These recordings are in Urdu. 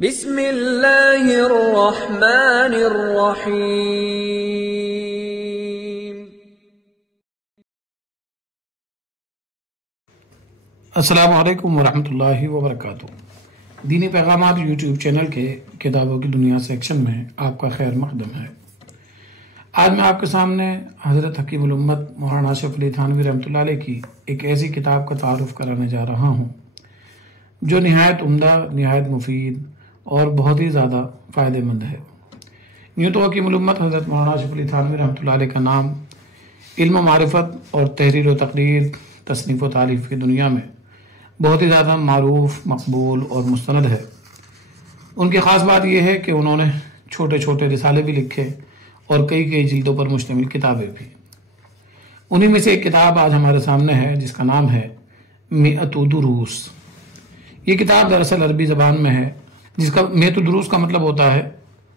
بسم اللہ الرحمن الرحیم۔ السلام علیکم ورحمۃ اللہ وبرکاتہ۔ دینی پیغامات یوٹیوب چینل کے کتابوں کی دنیا سیکشن میں آپ کا خیر مقدم ہے۔ آج میں آپ کے سامنے حضرت حکیم الامت مولانا اشرف علی تھانوی رحمۃ اللہ علیہ کی ایک ایسی کتاب کا تعارف کرانے جا رہا ہوں جو نہایت عمدہ، نہایت مفید اور بہت ہی زیادہ فائدہ مند ہے۔ یوں تو حکیم الامت حضرت مولانا اشرف علی تھانوی رحمۃ اللہ علیہ کا نام علم و معرفت اور تحریر و تقریر، تصنیف و تالیف کی دنیا میں بہت ہی زیادہ معروف، مقبول اور مستند ہے۔ ان کی خاص بات یہ ہے کہ انہوں نے چھوٹے چھوٹے رسالے بھی لکھے اور کئی جلدوں پر مشتمل کتابیں بھی۔ انہی میں سے ایک کتاب آج ہمارے سامنے ہے جس کا نام ہے مئۃ دروس۔ یہ کتاب دراصل عربی زبان میں ہے جس کا مئۃ دروس کا مطلب ہوتا ہے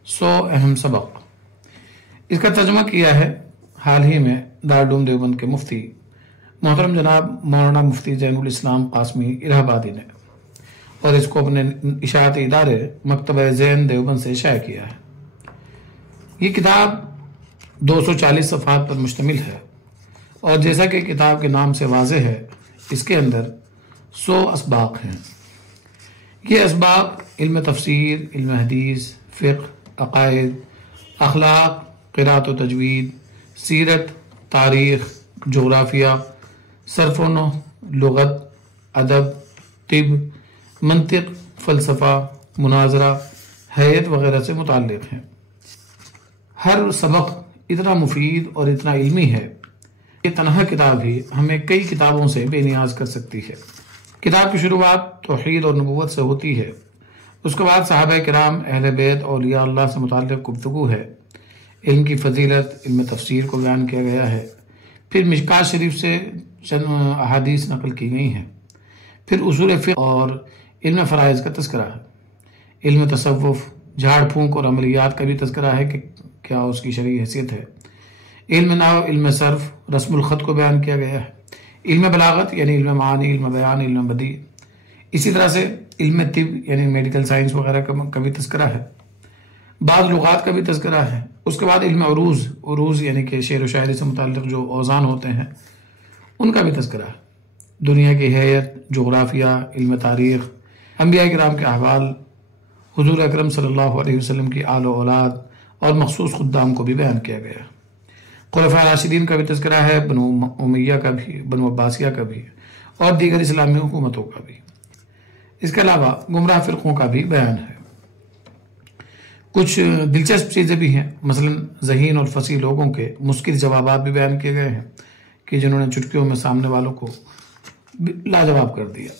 100 اہم سبق۔ اس کا ترجمہ کیا ہے حال ہی میں دارالعلوم دیوبند کے مفتی محترم جناب مولانا مفتی زین الاسلام قاسمی الہ آبادی نے، اور اس کو اپنے اشاعتی ادارے مکتبہ زین دیوبند سے شائع کیا ہے۔ یہ کتاب 240 صفحات پر مشتمل ہے اور جیسا کہ کتاب کے نام سے واضح ہے اس کے اندر 100 اسباق ہیں۔ یہ اسباق علم تفسیر، علم حدیث، فقہ، عقائد، اخلاق، قرأت و تجوید، سیرت، تاریخ، جغرافیہ، صرف و نحو، لغت، ادب، طب، منطق، فلسفہ، مناظرہ، حیات وغیرہ سے متعلق ہیں۔ ہر سبق اتنا مفید اور اتنا علمی ہے کہ تنہا کتاب ہی ہمیں کئی کتابوں سے بے نیاز کر سکتی ہے۔ کتاب کی شروعات توحید اور نبوت سے ہوتی ہے، اس کے بعد صحابہ کرام، اہل بیت، اولیاء اللہ سے متعلق گفتگو ہے، علم کی فضیلت، علم تفسیر کو بیان کیا گیا ہے، پھر مشکات شریف سے چند احادیث نقل کی گئی ہیں، پھر اصول فقہ اور علم فرائض کا تذکرہ ہے، علم تصوف، جھاڑ پھونک اور عملیات کا بھی تذکرہ ہے کہ کیا اس کی شرعی حیثیت ہے، علم نحو، علم صرف، رسم الخط کو بیان کیا گیا ہے، علم بلاغت یعنی علم معانی، علم بیان، علم بدیع، اسی طرح سے علم طب یعنی میڈیکل سائنس وغیرہ کا بھی تذکرہ ہے، بعض لغات کا بھی تذکرہ ہے۔ اس کے بعد علم عروض یعنی کہ شعر و شاعری سے متعلق جو اوزان ہوتے ہیں ان کا بھی تذکرہ ہے، دنیا کی حیات، جغرافیہ، علم تاریخ، انبیاء کرام کے احوال، حضور اکرم صلی اللہ علیہ وسلم کی آل و اولاد اور مخصوص خدام کو بھی بیان کیا گیا ہے، خلفاء راشدین کا بھی تذکرہ ہے، بنو امیہ کا بھی، بنو عباسیہ کا بھی، اور دیگر اسلامی حکومتوں کا بھی۔ اس کے علاوہ گمراہ فرقوں کا بھی بیان ہے۔ کچھ دلچسپ چیزیں بھی ہیں، مثلا ذہین اور فصیح لوگوں کے مسکت جوابات بھی بیان کیے گئے ہیں کہ جنہوں نے چٹکیوں میں سامنے والوں کو لاجواب کر دیا۔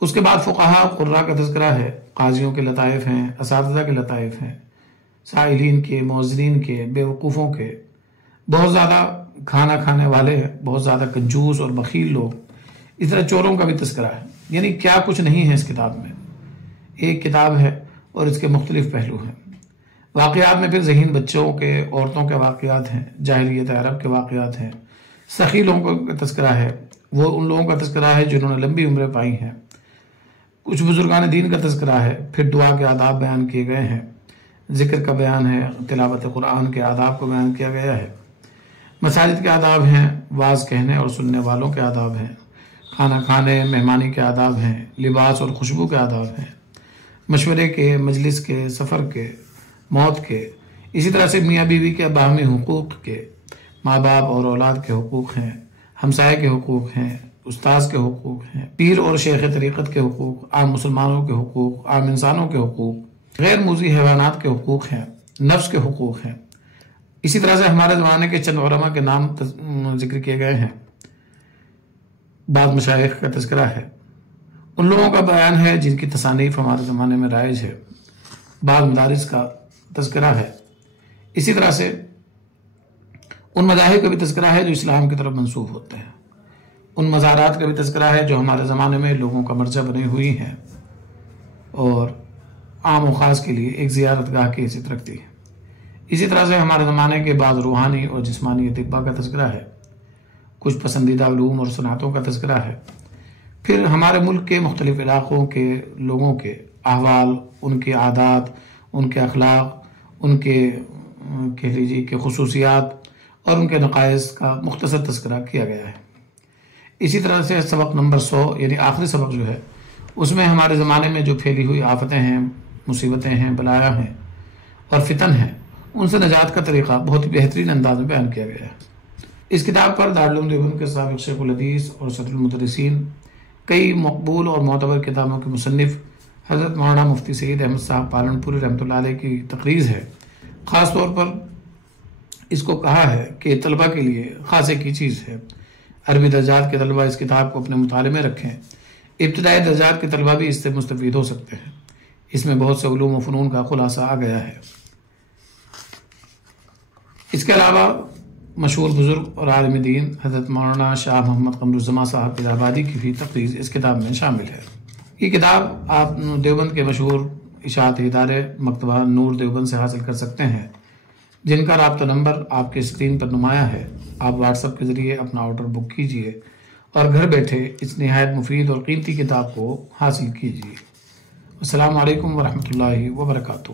اس کے بعد فقہاء، قراء کا تذکرہ ہے، قاضیوں کے لطائف ہیں، اساتذہ کے لطائف ہیں، سائلین کے، مؤذنین کے، بے وقوفوں کے، بہت زیادہ کھانا کھانے والے، بہت زیادہ کنجوس اور بخیل لوگ، اس طرح چوروں کا بھی تذکرہ ہے۔ یعنی کیا کچھ نہیں ہے اس کتاب میں۔ ایک کتاب ہے اور اس کے مختلف پہلو ہیں۔ واقعات میں پھر ذہین بچوں کے، عورتوں کے واقعات ہیں، جاہلیت عرب کے واقعات ہیں، سخی لوگوں کا تذکرہ ہے، وہ ان لوگوں کا تذکرہ ہے جنہوں نے لمبی عمریں پائی ہیں، کچھ بزرگان دین کا تذکرہ ہے، پھر دعا کے آداب بیان کیے گئے ہیں، ذکر کا بیان ہے، تلاوت قرآن کے آداب کو بیان کیا گیا ہے، مساجد کے آداب ہیں، واعظ کہنے اور سننے والوں کے آداب ہیں، کھانا کھانے، مہمانی کے آداب ہیں، لباس اور خوشبو کے آداب ہیں، مشورے کے، مجلس کے، سفر کے، موت کے، اسی طرح سے میاں بیوی کے باہمی حقوق کے، ماں باپ اور اولاد کے حقوق ہیں، ہمسائے کے حقوق ہیں، استاذ کے حقوق ہیں، پیر اور شیخ طریقت کے حقوق، عام مسلمانوں کے حقوق، عام انسانوں کے حقوق، غیر موذی حیوانات کے حقوق ہیں، نفس کے حقوق ہیں۔ اسی طرح سے ہمارے زمانے کے چند علماء کے نام ذکر کیے گئے ہیں، بعض مشائخ کا تذکرہ ہے، ان لوگوں کا بیان ہے جن کی تصانیف ہمارے زمانے میں رائج ہے، بعض مدارس کا تذکرہ ہے، اسی طرح سے ان مذاہب کا بھی تذکرہ ہے جو اسلام کی طرف منسوب ہوتے ہیں، ان مزارات کا بھی تذکرہ ہے جو ہمارے زمانے میں لوگوں کا مرجع بنی ہوئی ہیں اور عام و خاص کے لیے ایک زیارت گاہ کی حیثیت رکھتی ہے۔ اسی طرح سے ہمارے زمانے کے بعض روحانی اور جسمانی اطباء کا تذکرہ ہے، کچھ پسندیدہ علوم اور صنعتوں کا تذکرہ ہے، پھر ہمارے ملک کے مختلف علاقوں کے لوگوں کے احوال، ان کے عادات، ان کے اخلاق، ان کے کہہ لیجیے کہ خصوصیات اور ان کے نقائص کا مختصر تذکرہ کیا گیا ہے۔ اسی طرح سے سبق نمبر 100 یعنی آخری سبق جو ہے، اس میں ہمارے زمانے میں جو پھیلی ہوئی آفتیں ہیں، مصیبتیں ہیں، بلایا ہیں اور فتن ہیں، ان سے نجات کا طریقہ بہت ہی بہترین انداز میں بیان کیا گیا ہے۔ اس کتاب پر دارالعلوم دیوبند کے سابق شیخ الحدیث اور صدر المدرسین، کئی مقبول اور معتبر کتابوں کے مصنف حضرت مولانا مفتی سعید احمد صاحب پالنپوری رحمۃ اللہ علیہ کی تقریر ہے۔ خاص طور پر اس کو کہا ہے کہ طلبہ کے لیے خاص ایک ہی چیز ہے۔ عربی درجات کے طلبہ اس کتاب کو اپنے مطالعے میں رکھیں، ابتدائی درجات کے طلبہ بھی اس سے مستفید ہو سکتے ہیں۔ اس میں بہت سے علوم و فنون کا خلاصہ آ گیا ہے۔ اس کے علاوہ مشہور بزرگ اور عالم دین حضرت مولانا شاہ محمد قمر الزماں صاحب الہ آبادی کی بھی تقریر اس کتاب میں شامل ہے۔ یہ کتاب آپ دیوبند کے مشہور اشاعتی ادارے مکتبہ نور دیوبند سے حاصل کر سکتے ہیں، جن کا رابطہ نمبر آپ کے اسکرین پر نمایاں ہے۔ آپ واٹس ایپ کے ذریعے اپنا آرڈر بک کیجئے اور گھر بیٹھے اس نہایت مفید اور قیمتی کتاب کو حاصل کیجئے۔ السلام علیکم ورحمۃ اللہ وبرکاتہ۔